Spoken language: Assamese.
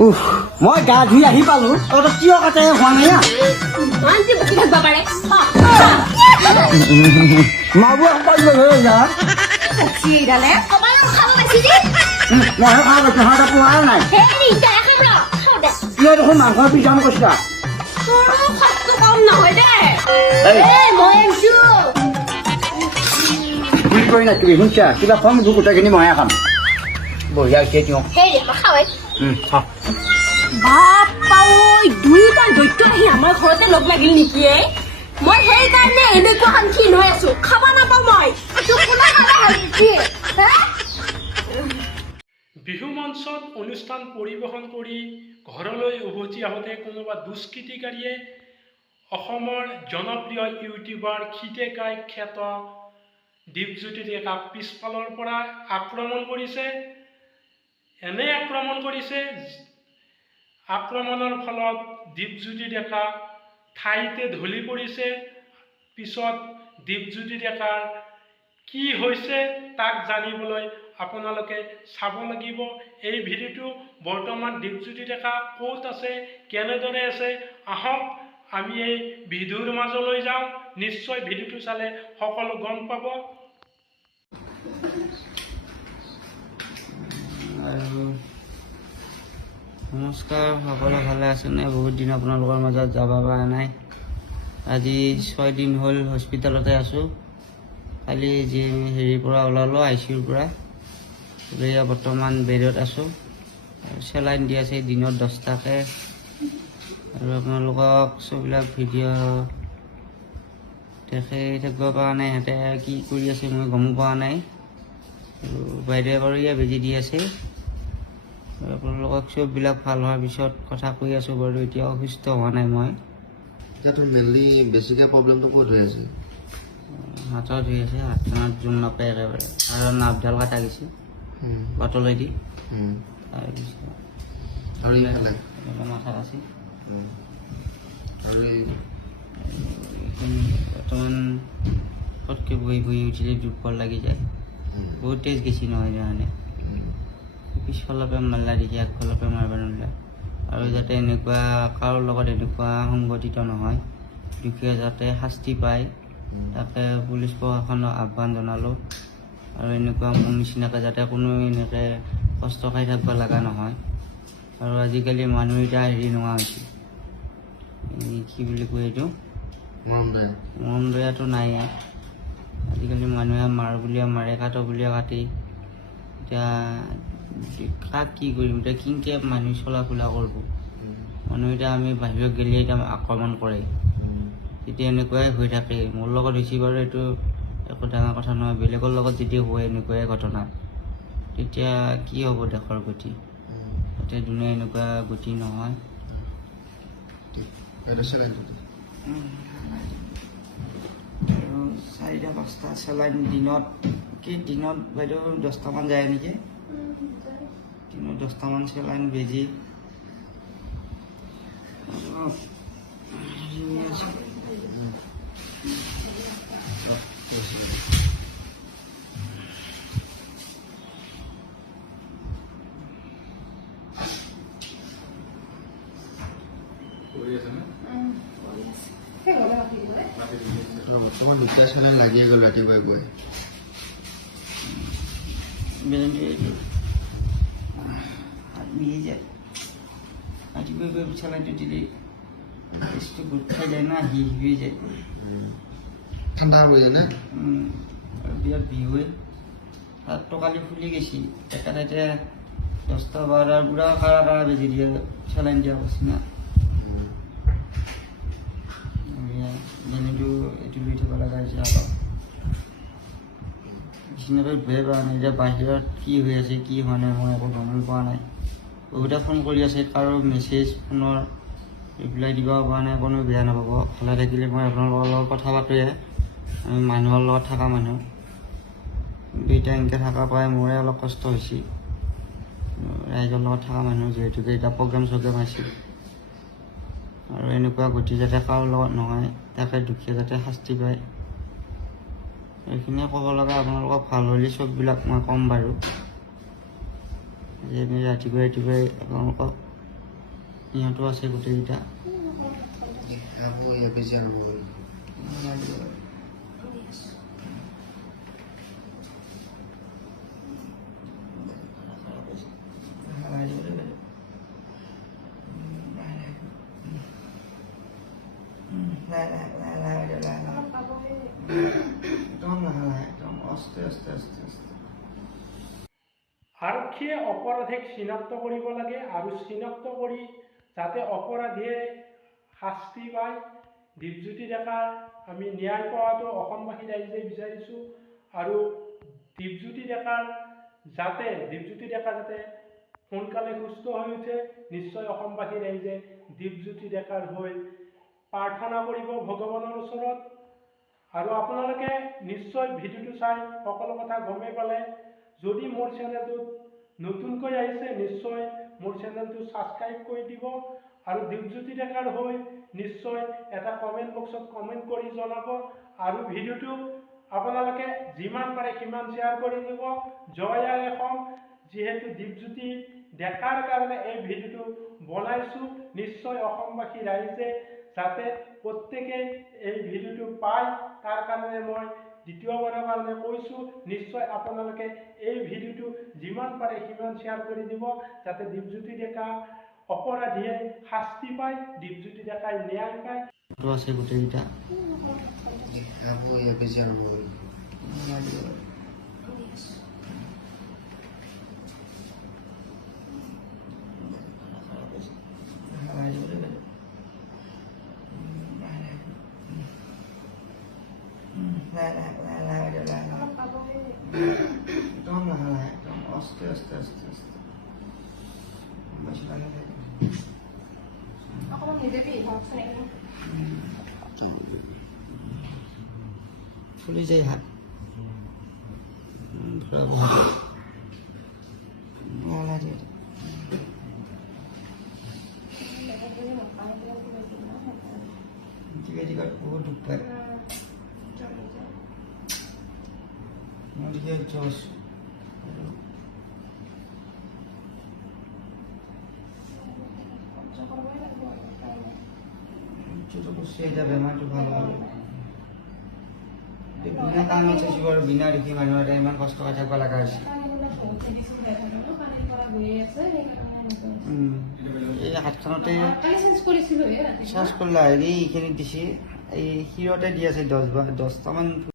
মই গা ধুই আহি পালো তহঁতৰ কিয় কাটে হোৱা নাই মাবোৰ পাৰিব যা মইহে খাব পাইছো সিহঁতে পোৱা নাই কিয় দেখোন মাংসৰ পিছাম কৈছা কি কৰি নাই তুমি শুনছা কিবা খং মোক গোটেইখিনি ময়ে খাম বঢ়িয়া হৈছে তেওঁ দুইটা দৈত্য আহি আমাৰ ঘৰতে লগ লাগিল নেকি মই সেইকাৰণে এনেকুৱা শান্তিহীন হৈ আছো খাব নাপাওঁ মই বিহু মঞ্চত অনুষ্ঠান পৰিৱেশন কৰি ঘৰলৈ উভতি আহোঁতে কোনোবা দুষ্কৃতিকাৰীয়ে অসমৰ জনপ্ৰিয় ইউটিউবাৰ খিতেকাই খ্যাত দীপজ্যোতি ডেকাক পিছফালৰ পৰা আক্ৰমণ কৰিছে। এনে আক্ৰমণ কৰিছে আক্ৰমণৰ ফলত দীপজ্যোতি ডেকা ঠাইতে ঢলি পৰিছে। পিছত দীপজ্যোতি ডেকাৰ কি হৈছে তাক জানিবলৈ আপোনালোকে চাব লাগিব এই ভিডিঅ'টো। বৰ্তমান দীপজ্যোতি ডেকা ক'ত আছে কেনেদৰে আছে আহক আমি এই ভিডিঅ'ৰ মাজলৈ যাওঁ। নিশ্চয় ভিডিঅ'টো চালে সকলো গম পাব। নমস্কাৰ, সকলো ভালে আছেনে? বহুত দিন আপোনালোকৰ মাজত যাব পৰা নাই। আজি 6 দিন হ'ল হস্পিটেলতে আছোঁ। কালি যি হেৰিৰ পৰা ওলালোঁ ICUৰ পৰা, এতিয়া বৰ্তমান বেডত আছোঁ। চেলাইন দি আছে দিনত 10টাকৈ। আৰু আপোনালোকক চববিলাক ভিডিঅ' দেখাই থাকিব পৰা নাই। সিহঁতে কি কৰি আছে মই গম পোৱা নাই। আৰু বাইদেৱে বাৰু ইয়াত বেজি দি আছে। আপোনালোকক চববিলাক ভাল হোৱাৰ পিছত কথা কৈ আছোঁ বাৰু। এতিয়া অসুস্থ হোৱা নাই মই। এতিয়াতো মেইনলি বেছিকৈ প্ৰব্লেমটো ক'ত হৈ আছে? হাতত হৈ আছে, হাতখনত জোৰ নাপায় একেবাৰে। আৰু নাভডাল কাটা গৈছে বাটলেদি। তাৰপিছত আৰু এইফালে মাথাত আছে। আৰু এইখিনি বৰ্তমান ফটকৈ বহি বহি উঠিলে দুৰ্বল লাগি যায়। বহুত তেজ গেছি নহয় জানে। পিছফালৰ পৰা মাৰিলা দেখি আগফালৰ পৰা মাৰিব নোৱাৰিলা। আৰু যাতে এনেকুৱা কাৰো লগত এনেকুৱা সংঘটিত নহয়, দুখীয়া যাতে শাস্তি পায় তাকে পুলিচ প্ৰশাসনক আহ্বান জনালোঁ। আৰু এনেকুৱা মোৰ নিচিনাকৈ যাতে কোনো এনেকৈ কষ্ট খাই থাকিব লগা নহয়। আৰু আজিকালি মানুহ এতিয়া হেৰি নোহোৱা হৈছে, কি বুলি কয় এইটো, মৰম দয়াটো নাই। আজিকালি মানুহে মাৰ বুলিয়ে মাৰে, কাটো বুলিয়ে কাটে। এতিয়া কাক কি কৰিম? এতিয়া কিনকে মানুহ চলা ফুৰা কৰিব? মানুহ এতিয়া আমি বাহিৰত গ'লে এতিয়া আক্ৰমণ কৰে। তেতিয়া এনেকুৱাই হৈ থাকে। মোৰ লগত হৈছে বাৰু, এইটো একো ডাঙৰ কথা নহয়। বেলেগৰ লগত যদি হয় এনেকুৱাই ঘটনা, তেতিয়া কি হ'ব দেশৰ গতি? এতিয়া দুনিয়া এনেকুৱা গতি নহয়। 4-5টা চেলাইন দিনত বাইদেউ 10টামান যায় নেকি? দিনত 10টামান চেলাইন বেজি। বৰ্তমান 2টা চেলাইন লাগিয়ে গ'ল ৰাতিপুৱাই গৈ। ৰাতিপুৱাই গৈ চেলাইনটো দিলে তেজটো গোট খাই যায় না, হৈ যায়। ঠাণ্ডা হৈ যায় না? বিৰাট বিহুৱে হাতটো কালি ফুলি গৈছে। এটা ঠাইতে 10টা-12টাৰ পুৰা কাৰা বেজি দিয়ে, চেলাইন দিয়া কৈছে না। বেনীটো এইটো লৈ থ'ব লগা হৈছে। আকৌ বিচনাটো ধুই পোৱা নাই। এতিয়া বাহিৰত কি হৈ আছে কি হোৱা নাই মই একো গমে পোৱা নাই। বহুতে ফোন কৰি আছে, কাৰো মেছেজ ফোনৰ ৰিপ্লাই দিব পৰা নাই। কোনো বেয়া নাপাব, ভালে থাকিলে মই আপোনালোকৰ লগত কথা পাতোঁৱে। আমি মানুহৰ লগত থকা মানুহ, এতিয়া এনেকৈ থকা পাই মোৰে অলপ কষ্ট হৈছে। ৰাইজৰ লগত থকা মানুহ যিহেতুকে এতিয়া প্ৰগ্ৰেম আছে। আৰু এনেকুৱা গতি যাতে কাৰো লগত নহয়, তাকে দুখীয়া যাতে শাস্তি পায়, এইখিনিয়ে ক'ব লগা। আপোনালোকক ভাল হ'লে চববিলাক মই ক'ম বাৰু। আজি আমি ৰাতিপুৱাই আপোনালোকক সিহঁতো আছে গোটেইকেইটা খাবই বেছি আৰম্ভ হ'ল আৰক্ষীয়ে অপৰাধীক চিনাক্ত কৰিব লাগে আৰু চিনাক্ত কৰি যাতে অপৰাধীয়ে শাস্তি পায়। দীপজ্যোতি ডেকাৰ আমি ন্যায় পোৱাটো অসমবাসী ৰাইজে বিচাৰিছোঁ আৰু দীপজ্যোতি ডেকা যাতে সোনকালে সুস্থ হৈ উঠে নিশ্চয় অসমবাসী ৰাইজে দীপজ্যোতি ডেকাৰ হৈ প্ৰাৰ্থনা কৰিব ভগৱানৰ ওচৰত। আৰু আপোনালোকে নিশ্চয় ভিডিঅ'টো চাই সকলো কথা গমেই পালে। যদি মোৰ চেনেলটোত নতুনকৈ আহিছে নিশ্চয় মোৰ চেনেলটো ছাবস্ক্ৰাইব কৰি দিব আৰু দীপজ্যোতি ডেকাৰ হৈ নিশ্চয় এটা কমেণ্ট বক্সত কমেণ্ট কৰি জনাব আৰু ভিডিঅ'টো আপোনালোকে যিমান পাৰে সিমান শ্বেয়াৰ কৰি দিব। জয় আই অসম। যিহেতু দীপজ্যোতি ডেকাৰ কাৰণে এই ভিডিঅ'টো বনাইছোঁ নিশ্চয় অসমবাসী ৰাইজে যাতে প্ৰত্যেকে এই ভিডিঅ'টো পায় তাৰ কাৰণে মই দ্বিতীয়বাৰৰ কাৰণে কৈছোঁ নিশ্চয় আপোনালোকে এই ভিডিঅ'টো যিমান পাৰে সিমান শ্বেয়াৰ কৰি দিব যাতে দীপজ্যোতি ডেকা অপৰাধীয়ে শাস্তি পায়, দীপজ্যোতি ডেকাই ন্যায় পায়। আছে গোটেইকেইটা খাবই বেছি আৰম্ভ হ'ল অকণমান নিজে হওকচোন ফুলি যায় হাত বহুত দুখ পায় এটা বেমাৰটো ভাল হ'ব বিনা কামত চাইছোঁ বাৰু বিনা দেখি মানুহ এটা ইমান কষ্ট কৰি থাকিব লগা হৈছে। এই হাতখনতে চাৰ্জ কৰিলা হেৰি এইখিনিত দিছে এই শিৰতে দি আছে 10টামান